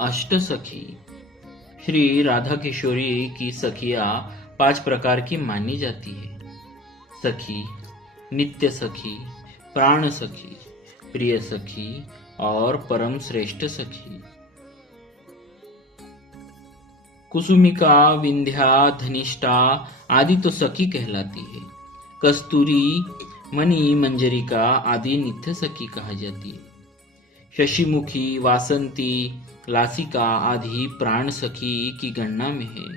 अष्टसखी। श्री राधा किशोरी की सखियां 5 प्रकार की मानी जाती है। सखी, नित्य सखी, प्राण सखी, प्रिय सखी और परम श्रेष्ठ सखी। कुसुमिका, विंध्या, धनिष्ठा आदि तो सखी कहलाती है। कस्तूरी, मणि, मंजरिका आदि नित्य सखी कहा जाती है। शशिमुखी, वासंती, लासिका आदि प्राण सखी की गणना में है।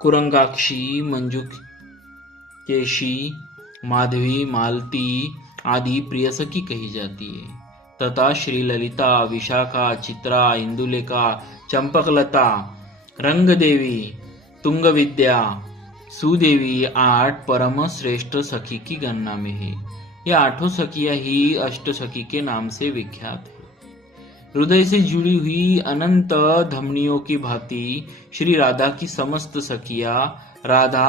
कुरंगाक्षी, मंजुकेशी, माधवी, मालती आदि प्रिय सखी कही जाती है। तथा श्री ललिता, विशाखा, चित्रा, इंदुलेखा, चंपकलता, रंगदेवी, तुंगविद्या, सुदेवी 8 परम श्रेष्ठ सखी की गणना में है। ये 8 सखियां ही अष्ट सखी के नाम से विख्यात है। हृदय से जुड़ी हुई अनंत धमनियों की भांति श्री राधा की समस्त सखियां राधा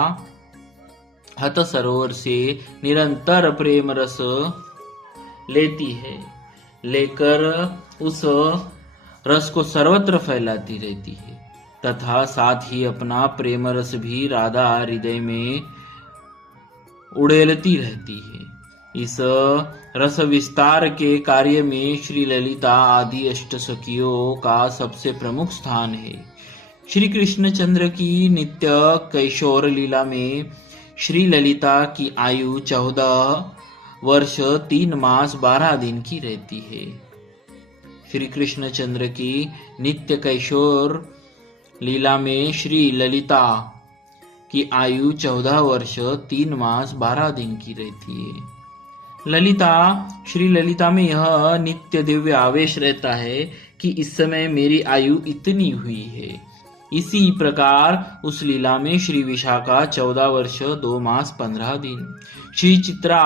हत सरोवर से निरंतर प्रेम रस लेती है, लेकर उस रस को सर्वत्र फैलाती रहती है तथा साथ ही अपना प्रेम रस भी राधा हृदय में उड़ेलती रहती है। इस रस विस्तार के कार्य में श्री ललिता आदि अष्ट सखियों का सबसे प्रमुख स्थान है। श्री कृष्णचंद्र की नित्य कैशोर लीला में श्री ललिता की आयु 14 वर्ष 3 मास 12 दिन की रहती है। श्री कृष्णचंद्र की नित्य कैशोर लीला में श्री ललिता की आयु 14 वर्ष 3 मास 12 दिन की रहती है। ललिता, श्री ललिता में यह नित्य दिव्य आवेश रहता है कि इस समय मेरी आयु इतनी हुई है। इसी प्रकार उस लीला में श्री विशाखा 14 वर्ष 2 मास 15 दिन, श्री चित्रा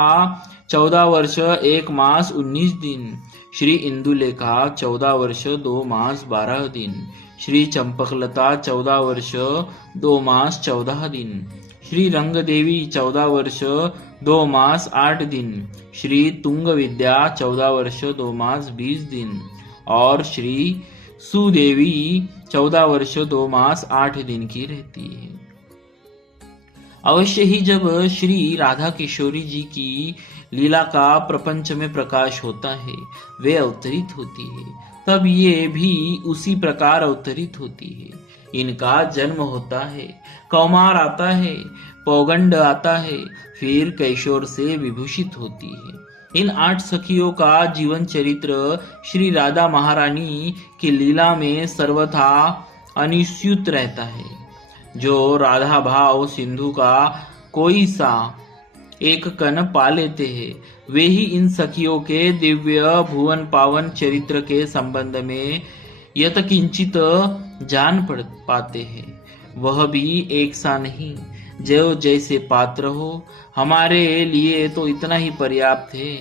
14 वर्ष 1 मास 19 दिन, श्री इंदुलेखा 14 वर्ष 2 मास 12 दिन, श्री चंपकलता 14 वर्ष 2 मास 14 दिन, श्री रंगदेवी 14 वर्ष 2 मास 8 दिन, श्री तुंगविद्या 14 वर्ष 2 मास 20 दिन और श्री सुदेवी 14 वर्ष 2 मास 8 दिन की रहती है। अवश्य ही जब श्री राधा किशोरी जी की लीला का प्रपंच में प्रकाश होता है, वे अवतरित होती है, तब ये भी उसी प्रकार अवतरित होती है। इनका जन्म होता है, कौमार आता है, पौगंड आता है, फिर कैशोर से विभूषित होती है। इन 8 सखियों का जीवन चरित्र श्री राधा महारानी की लीला में सर्वथा अनिश्चित रहता है। जो राधा भाव सिंधु का कोई सा एक कण पा लेते हैं, वे ही इन सखियों के दिव्य भुवन पावन चरित्र के संबंध में यत्किंचित जान पाते हैं। वह भी एक सा नहीं, जो जैसे पात्र हो। हमारे लिए तो इतना ही पर्याप्त है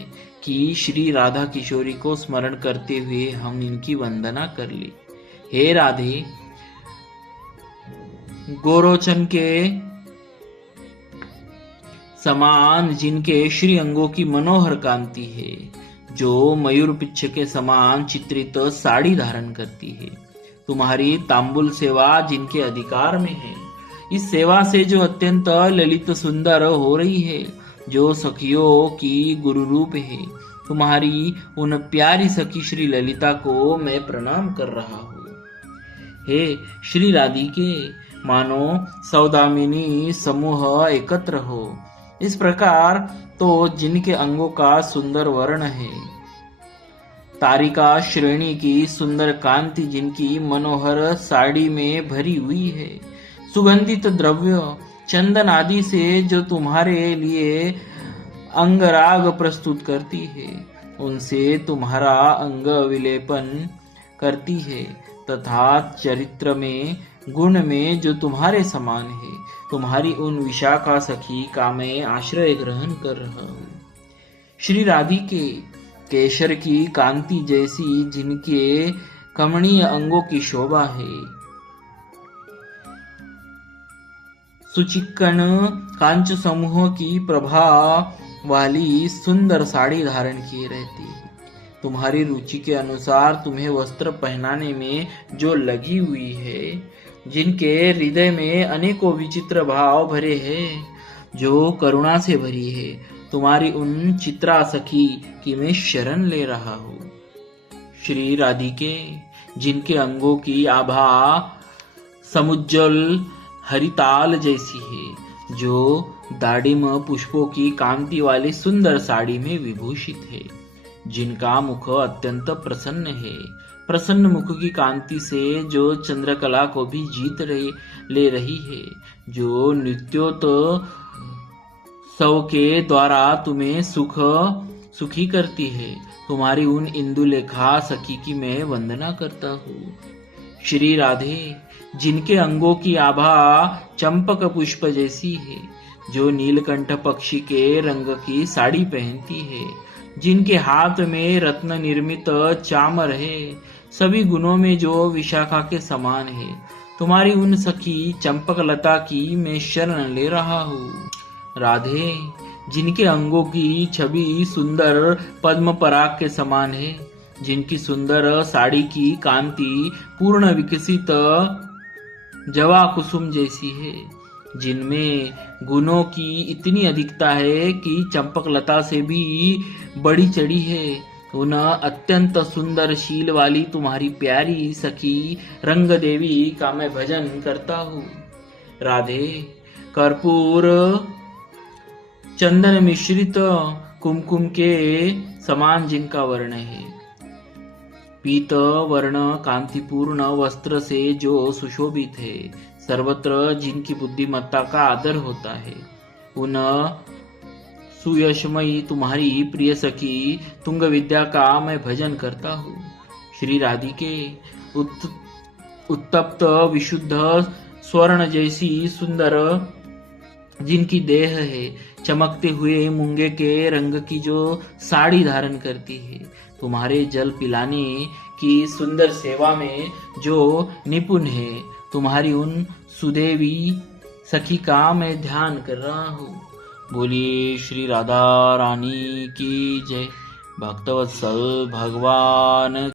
कि श्री राधा किशोरी को स्मरण करते हुए हम इनकी वंदना कर ले। हे राधे, गोरोचन के समान जिनके श्री अंगों की मनोहर कांति है, जो मयूर पिच्छ के समान चित्रित साड़ी धारण करती है, तुम्हारी तांबुल सेवा जिनके अधिकार में है, इस सेवा से जो अत्यंत ललित सुंदर हो रही है, जो सखियों की गुरु रूप है, तुम्हारी उन प्यारी सखी श्री ललिता को मैं प्रणाम कर रहा हूँ। हे श्री राधिके, मानो सौदामिनी समूह एकत्र हो। इस प्रकार तो जिनके अंगों का सुंदर वर्ण है, तारिका श्रेणी की सुंदर कांति जिनकी मनोहर साड़ी में भरी हुई है, सुगंधित द्रव्य चंदन आदि से जो तुम्हारे लिए अंगराग प्रस्तुत करती है, उनसे तुम्हारा अंग विलेपन करती है, तथा चरित्र में गुण में जो तुम्हारे समान है, तुम्हारी उन विशाखा सखी का मैं आश्रय ग्रहण कर रहा हूँ। श्री राधिके, केशर की कांति जैसी जिनके कमनीय अंगों की शोभा है, सुचिक्कन कांच समूह की प्रभा वाली सुंदर साड़ी धारण किए रहती है, तुम्हारी रुचि के अनुसार तुम्हें वस्त्र पहनाने में जो लगी हुई है, जिनके हृदय में अनेकों विचित्र भाव भरे हैं, जो करुणा से भरी है, तुम्हारी उन चित्रा सखी की मैं शरण ले रहा हूँ। श्री राधिके, जिनके अंगों की आभा समुज्जल हरिताल जैसी है, जो दाड़िम पुष्पों की कांति वाली सुंदर साड़ी में विभूषित है, जिनका मुख अत्यंत प्रसन्न है, प्रसन्न मुख की कांति से जो चंद्रकला को भी ले रही है, जो नित्योत्सव के द्वारा तुम्हें सुखी करती है, तुम्हारी उन इंदुलेखा सखी की मैं वंदना करता हूँ। श्री राधे, जिनके अंगों की आभा चंपक पुष्प जैसी है, जो नीलकंठ पक्षी के रंग की साड़ी पहनती है, जिनके हाथ में रत्न निर्मित चामर है, सभी गुणों में जो विशाखा के समान है, तुम्हारी उन सखी चंपक लता की मैं शरण ले रहा हूँ। राधे, जिनके अंगों की छवि सुंदर पद्म पराग के समान है, जिनकी सुंदर साड़ी की कांति पूर्ण विकसित जवा कुसुम जैसी है, जिनमें गुणों की इतनी अधिकता है कि चंपक लता से भी बड़ी चढ़ी है, उन अत्यंत सुंदर शील वाली तुम्हारी प्यारी सखी रंग देवी का मैं भजन करता हूँ। राधे, कर्पूर चंदन मिश्रित कुमकुम के समान जिनका वर्ण है, पीत वर्ण कांतिपूर्ण वस्त्र से जो सुशोभित है, सर्वत्र जिनकी बुद्धिमत्ता का आदर होता है, उन सुयशमयी तुम्हारी प्रिय सखी तुंग विद्या का मैं भजन करता हूँ। श्री राधिके, उत्तप्त विशुद्ध स्वर्ण जैसी सुंदर जिनकी देह है, चमकते हुए मूंगे के रंग की जो साड़ी धारण करती है, तुम्हारे जल पिलाने की सुंदर सेवा में जो निपुण है, तुम्हारी उन सुदेवी सखी का मैं ध्यान कर रहा हूँ। बोलिए श्री राधा रानी की जय। भक्तवत्सल भगवान